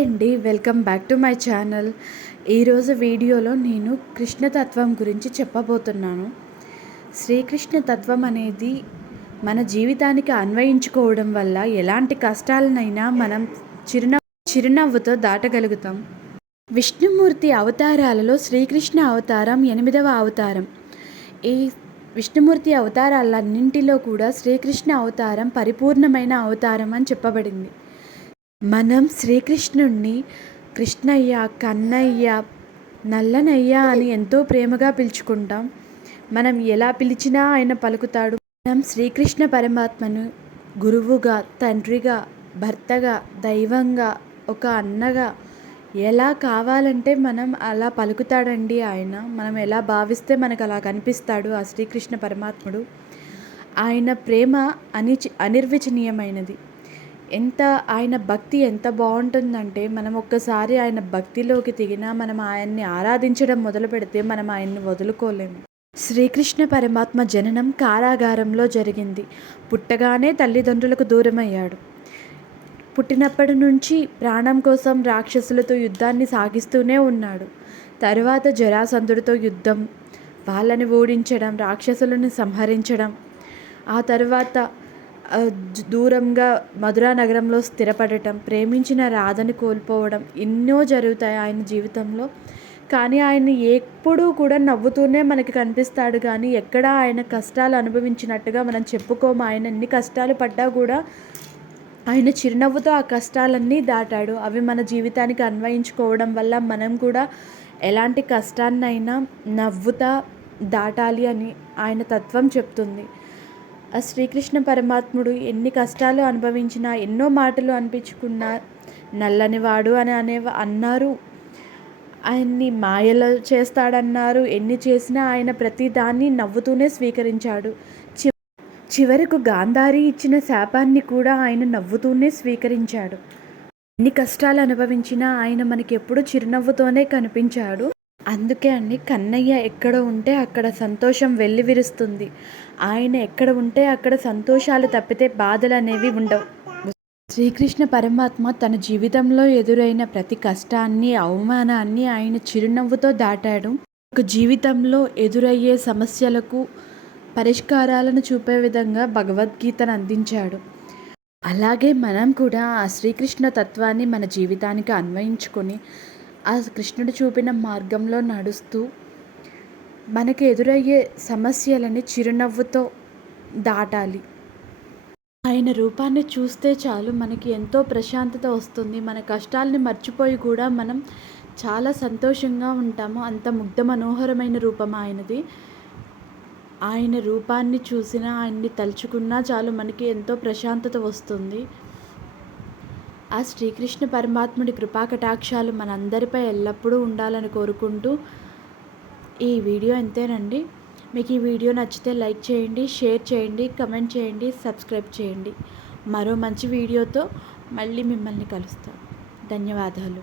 Hi అండి. Welcome back to my channel. ఈరోజు వీడియోలో నేను కృష్ణతత్వం గురించి చెప్పబోతున్నాను. శ్రీకృష్ణ తత్వం అనేది మన జీవితానికి అన్వయించుకోవడం వల్ల ఎలాంటి కష్టాలనైనా మనం చిరునవ్వుతో దాటగలుగుతాం. విష్ణుమూర్తి అవతారాలలో శ్రీకృష్ణ అవతారం 8వ అవతారం. ఈ విష్ణుమూర్తి అవతారాలన్నింటిలో కూడా శ్రీకృష్ణ అవతారం పరిపూర్ణమైన అవతారం అని చెప్పబడింది. మనం శ్రీకృష్ణుణ్ణి కృష్ణయ్య, కన్నయ్య, నల్లనయ్య అని ఎంతో ప్రేమగా పిలుచుకుంటాం. మనం ఎలా పిలిచినా ఆయన పలుకుతాడు. మనం శ్రీకృష్ణ పరమాత్మను గురువుగా, తండ్రిగా, భర్తగా, దైవంగా, ఒక అన్నగా ఎలా కావాలంటే మనం అలా పలుకుతాడండి ఆయన. మనం ఎలా భావిస్తే మనకు అలా కనిపిస్తాడు ఆ శ్రీకృష్ణ పరమాత్ముడు. ఆయన ప్రేమ అనిర్వచనీయమైనది. ఆయన భక్తి ఎంత బాగుంటుందంటే, మనం ఒక్కసారి ఆయన భక్తిలోకి దిగినా, మనం ఆయన్ని ఆరాధించడం మొదలు పెడితే మనం ఆయన్ని వదులుకోలేము. శ్రీకృష్ణ పరమాత్మ జననం కారాగారంలో జరిగింది. పుట్టగానే తల్లిదండ్రులకు దూరమయ్యాడు. పుట్టినప్పటి నుంచి ప్రాణం కోసం రాక్షసులతో యుద్ధాన్ని సాగిస్తూనే ఉన్నాడు. తరువాత జరాసంధుడితో యుద్ధం, వాళ్ళని ఓడించడం, రాక్షసులను సంహరించడం, ఆ తర్వాత దూరంగా మధురా నగరంలో స్థిరపడటం, ప్రేమించిన రాధని కోల్పోవడం, ఎన్నో జరుగుతాయి ఆయన జీవితంలో. కానీ ఆయన ఎప్పుడూ కూడా నవ్వుతూనే మనకి కనిపిస్తాడు. కానీ ఎక్కడా ఆయన కష్టాలు అనుభవించినట్టుగా మనం చెప్పుకోము. ఆయన ఎన్ని కష్టాలు పడ్డా కూడా ఆయన చిరునవ్వుతో ఆ కష్టాలన్నీ దాటాడు. అవి మన జీవితానికి అన్వయించుకోవడం వల్ల మనం కూడా ఎలాంటి కష్టాన్నైనా నవ్వుతా దాటాలి అని ఆయన తత్వం చెప్తుంది. ఆ శ్రీకృష్ణ పరమాత్ముడు ఎన్ని కష్టాలు అనుభవించినా, ఎన్నో మాటలు అనిపించుకున్నా, నల్లనివాడు అని అన్నారు, ఆయన్ని మాయలు చేస్తాడన్నారు. ఎన్ని చేసినా ఆయన ప్రతి దాన్ని నవ్వుతూనే స్వీకరించాడు. చివరకు గాంధారి ఇచ్చిన శాపాన్ని కూడా ఆయన నవ్వుతూనే స్వీకరించాడు. ఎన్ని కష్టాలు అనుభవించినా ఆయన మనకి ఎప్పుడూ చిరునవ్వుతోనే కనిపించాడు. అందుకే అండి, కన్నయ్య ఎక్కడ ఉంటే అక్కడ సంతోషం వెల్లివిరుస్తుంది. ఆయన ఎక్కడ ఉంటే అక్కడ సంతోషాలు తప్పితే బాధలు అనేవి ఉండవు. శ్రీకృష్ణ పరమాత్మ తన జీవితంలో ఎదురైన ప్రతి కష్టాన్ని, అవమానాన్ని ఆయన చిరునవ్వుతో దాటాడు. ఒక జీవితంలో ఎదురయ్యే సమస్యలకు పరిష్కారాలను చూపే విధంగా భగవద్గీతను అందించాడు. అలాగే మనం కూడా ఆ శ్రీకృష్ణ తత్వాన్ని మన జీవితానికి అన్వయించుకొని ఆ కృష్ణుడు చూపిన మార్గంలో నడుస్తూ మనకి ఎదురయ్యే సమస్యలని చిరునవ్వుతో దాటాలి. ఆయన రూపాన్ని చూస్తే చాలు మనకి ఎంతో ప్రశాంతత వస్తుంది. మన కష్టాలని మర్చిపోయి కూడా మనం చాలా సంతోషంగా ఉంటాము. అంత ముగ్ధ మనోహరమైన రూపం ఆయనది. ఆయన రూపాన్ని చూసినా, ఆయన్ని తలుచుకున్నా చాలు మనకి ఎంతో ప్రశాంతత వస్తుంది. ఆ శ్రీకృష్ణ పరమాత్ముడి కృపాకటాక్షాలు మనందరిపై ఎల్లప్పుడూ ఉండాలని కోరుకుంటూ ఈ వీడియో ఎంతేనండి. మీకు ఈ వీడియో నచ్చితే లైక్ చేయండి, షేర్ చేయండి, కమెంట్ చేయండి, సబ్స్క్రైబ్ చేయండి. మరో మంచి వీడియోతో మళ్ళీ మిమ్మల్ని కలుస్తాను. ధన్యవాదాలు.